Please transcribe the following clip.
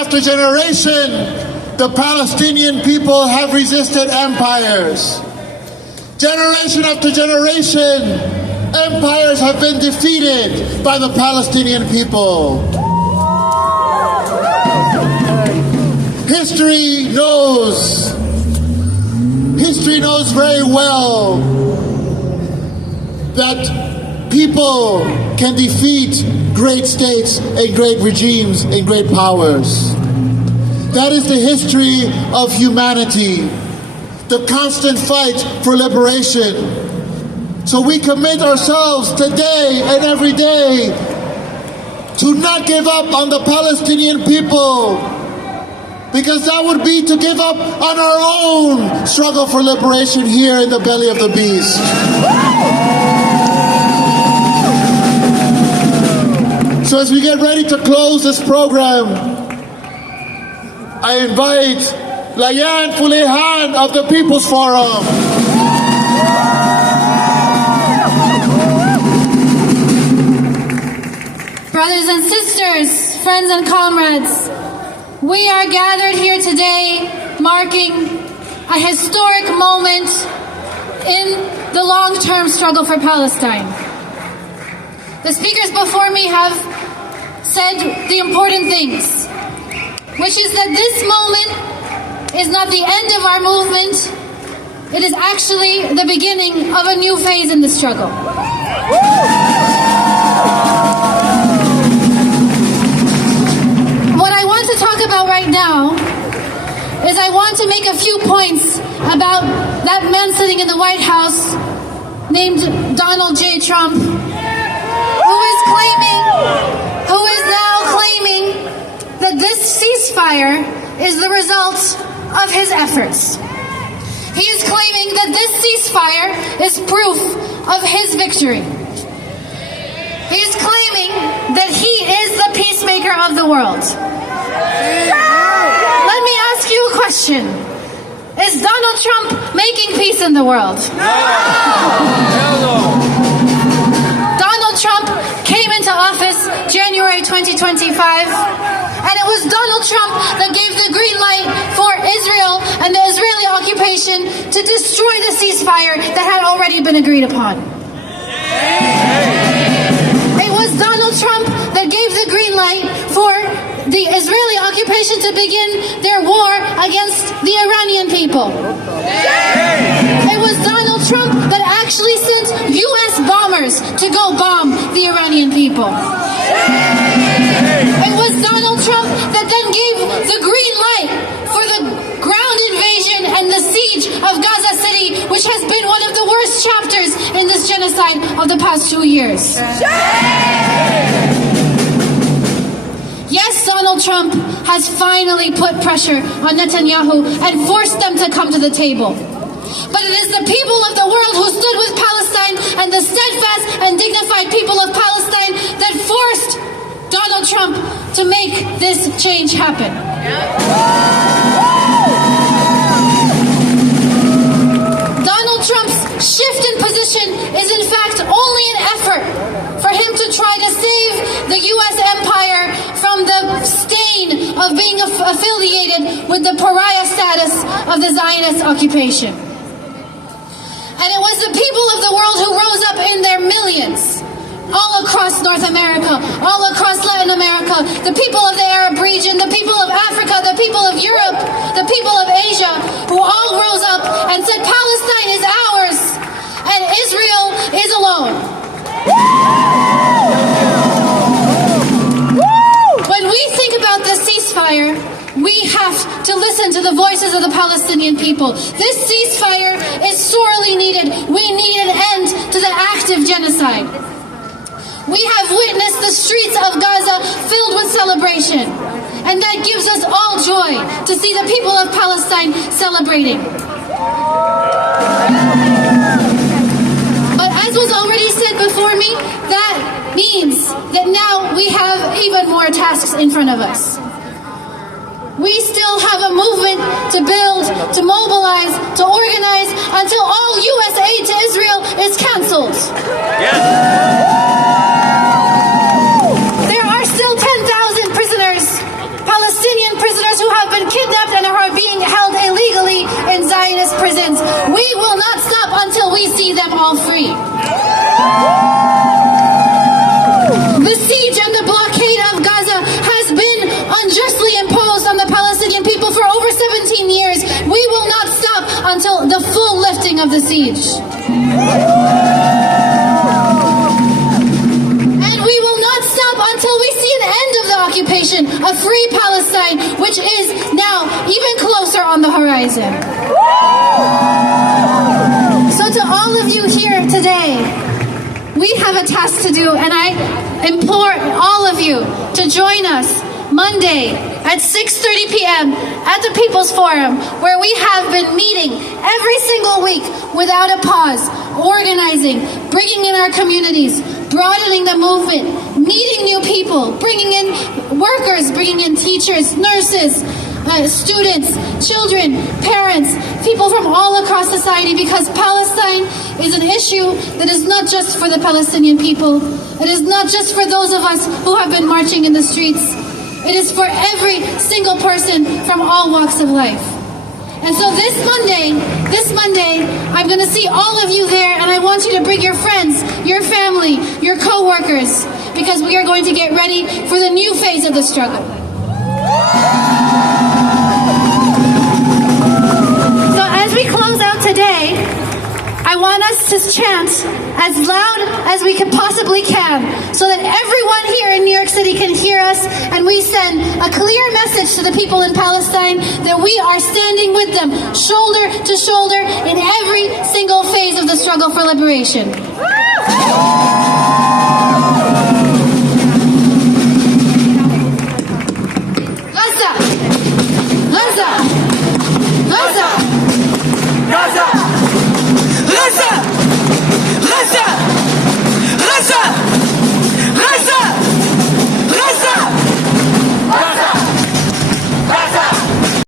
After generation, the Palestinian people have resisted empires. Generation after generation, empires have been defeated by the Palestinian people. History knows very well that people can defeat great states and great regimes and great powers. That is the history of humanity, the constant fight for liberation. So we commit ourselves today and every day to not give up on the Palestinian people, because that would be to give up on our own struggle for liberation here in the belly of the beast. So as we get ready to close this program, I invite Layan Fulehan of the People's Forum. Brothers and sisters, friends and comrades, we are gathered here today marking a historic moment in the long-term struggle for Palestine. The speakers before me have said the important things, which is that this moment is not the end of our movement, it is actually the beginning of a new phase in the struggle. What I want to talk about right now is I want to make a few points about that man sitting in the White House named Donald J. Trump, who is now claiming that this ceasefire is the result of his efforts. He is claiming that this ceasefire is proof of his victory. He is claiming that he is the peacemaker of the world. Let me ask you a question. Is Donald Trump making peace in the world? No. Donald Trump came into office January 2025, and it was Donald Trump that gave the green light for Israel and the Israeli occupation to destroy the ceasefire that had already been agreed upon. It was Donald Trump that gave the green light for the Israeli occupation to begin their war against the Iranian people. It was Donald Trump that actually sent U.S. bombers to go bomb the Iranian people. It was Donald Trump that then gave the green light for the ground invasion and the siege of Gaza City, which has been one of the worst chapters in this genocide of the past 2 years. Yes, Donald Trump has finally put pressure on Netanyahu and forced them to come to the table. But it is the people of the world who stood with Palestine and the steadfast and dignified people of Palestine that forced Donald Trump to make this change happen. Donald Trump's shift in position is in fact only an effort for him to try to save the U.S. empire from the stain of being affiliated with the pariah status of the Zionist occupation. And it was the people of the world who rose up in their millions, all across North America, all across Latin America, the people of the Arab region, the people of Africa, the people of Europe, the people of Asia, who all rose up and said, Palestine is ours, and Israel is alone. When we think about the ceasefire, we have to listen to the voices of the Palestinian people. This ceasefire is sorely needed. We need an end to the active genocide. We have witnessed the streets of Gaza filled with celebration, and that gives us all joy to see the people of Palestine celebrating. But as was already said before me, that means that now we have even more tasks in front of us. We still have a movement to build, to mobilize, to organize until all U.S. aid to Israel is canceled. Yes. There are still 10,000 prisoners, Palestinian been kidnapped and are being held illegally in Zionist prisons. We will not stop until we see them all free. The siege and the blockade of Gaza has been unjustly imposed on the Palestinian people for over 17 years. We will not stop until the full lifting of the siege. And we will not stop until we see an end of the occupation, a free Palestine, which is now even closer on the horizon. So to all of you here today, we have a task to do, and I implore all of you to join us Monday at 6:30 p.m. at the People's Forum, where we have been meeting every single week without a pause, organizing, bringing in our communities, broadening the movement, meeting new people, bringing in workers, bringing in teachers, nurses, students, children, parents, people from all across society, because Palestine is an issue that is not just for the Palestinian people. It is not just for those of us who have been marching in the streets. It is for every single person from all walks of life. And so this Monday, I'm going to see all of you there, and I want you to bring your friends, your family, your co-workers, because we are going to get ready for the new phase of the struggle. So as we close out today, I want us to chant as loud as we can possibly can, so that everyone here in New York City can hear us, and we send a clear message to the people in Palestine that we are standing with them, shoulder to shoulder, in every single phase of the struggle for liberation. Gaza!